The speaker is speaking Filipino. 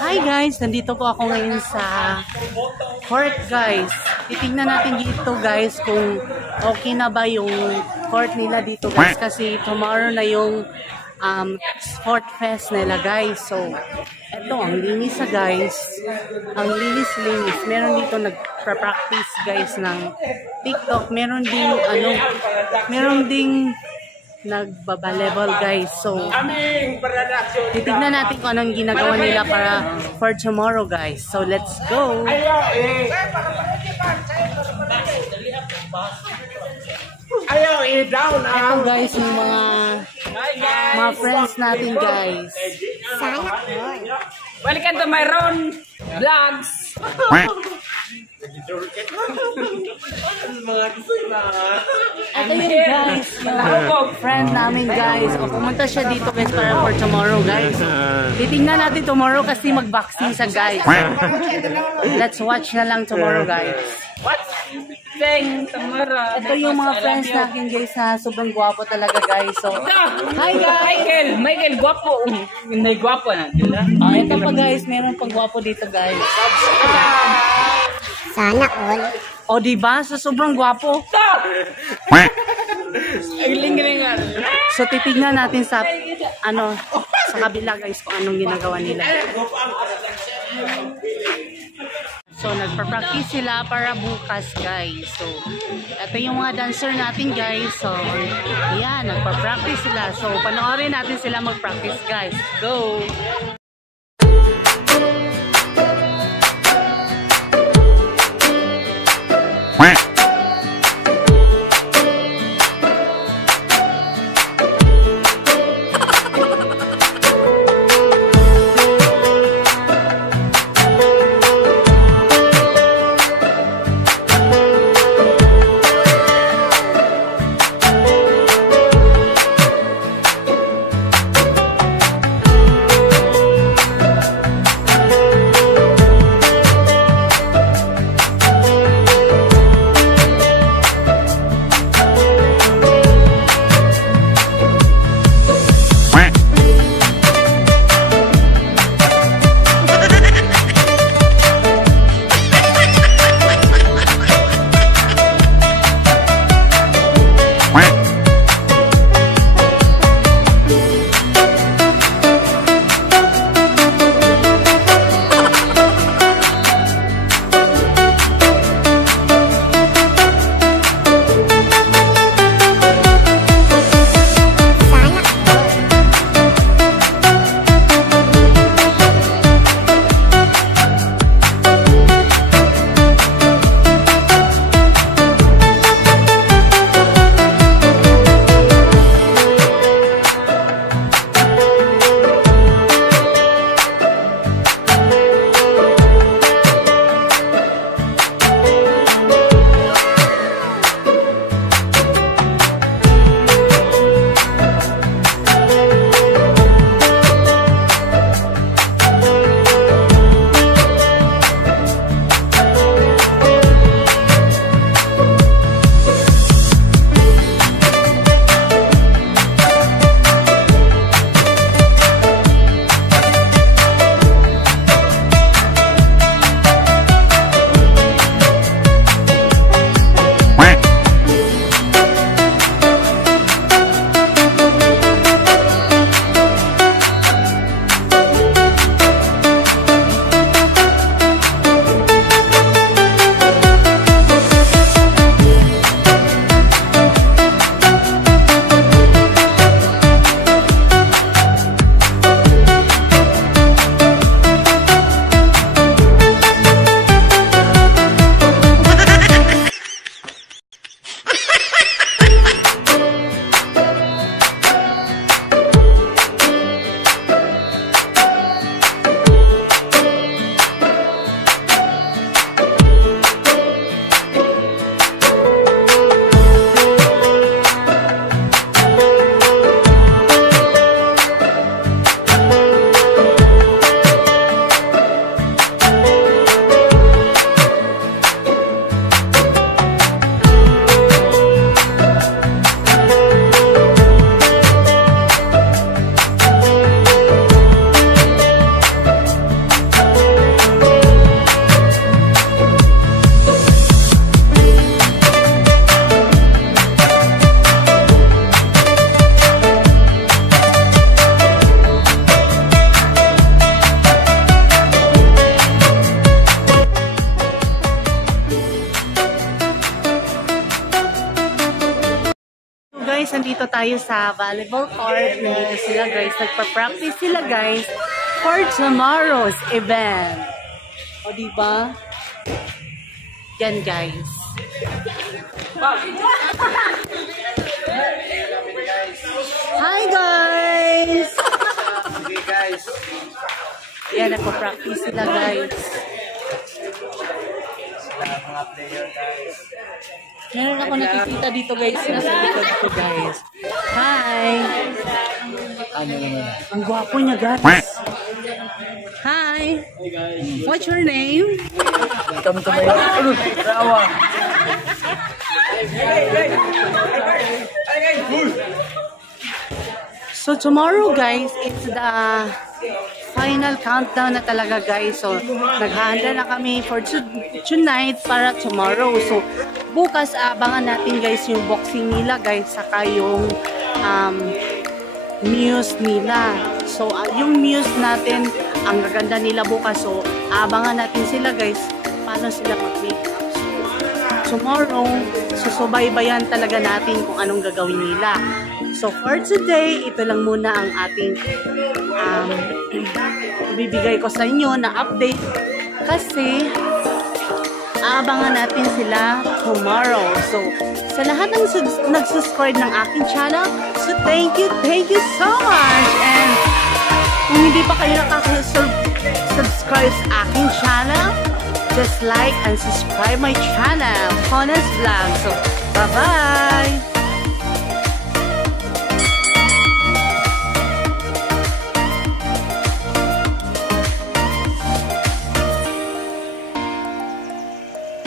Hi guys, nandito po ako ngayon sa court guys. Titingnan natin dito guys kung okay na ba yung court nila dito guys. Kasi tomorrow na yung sport fest nila guys. So, eto ang linis guys. Ang linis-linis. Meron dito nagpa-practice guys ng TikTok. Meron ding nagbaba-level guys. So, titignan natin kung anong ginagawa nila para for tomorrow guys. So, let's go! Ito guys, yung mga friends natin guys. Welcome to my own vlogs! Ito yun guys, yung friend namin guys. O, pumunta siya dito guys para for tomorrow guys. Titingnan natin tomorrow kasi mag-boxing siya guys. Let's watch na lang tomorrow guys. What? Tomorrow. Ito yung mga friends natin guys na sobrang gwapo talaga guys. So, hi guys! Michael, gwapo. Hindi gwapo na. Ito pa guys, meron pang gwapo dito guys. Sana all. O diba? So, sobrang gwapo. So, titignan natin sa sa kabila guys kung anong ginagawa nila. So, nagpa-practice sila para bukas guys. So, ito yung mga dancer natin guys. So, yan, nagpa-practice sila. So, panoorin natin sila mag-practice guys. Go! guys, nandito tayo sa volleyball court. Nandito sila guys, nagpa-practice sila guys for tomorrow's event. O diba? Yan guys. Hi guys! Okay guys. Yan, nagpa-practice sila guys. Sila mga player guys. Meron ako nakikita dito guys, nasa likod ko guys. Hi! Ano naman? Ang gwapo niya guys. Hi! What's your name? Welcome to my trawa. So tomorrow guys, it's the final countdown na talaga guys. So naghahanda na kami for tonight para tomorrow. So bukas abangan natin guys yung boxing nila guys, saka yung muse nila. So yung muse natin, ang gaganda nila bukas. So abangan natin sila guys, paano sila mag-makeup. So tomorrow, susubaybayan talaga natin kung anong gagawin nila. So for today, ito lang muna ang ating ibibigay ko sa inyo na update kasi abangan natin sila tomorrow. So sa lahat ng nag-subscribe ng aking channel, so thank you so much. And kung hindi pa kayo nakaka-subscribe sa aking channel, just like and subscribe my channel, Honest Vlog. So bye-bye!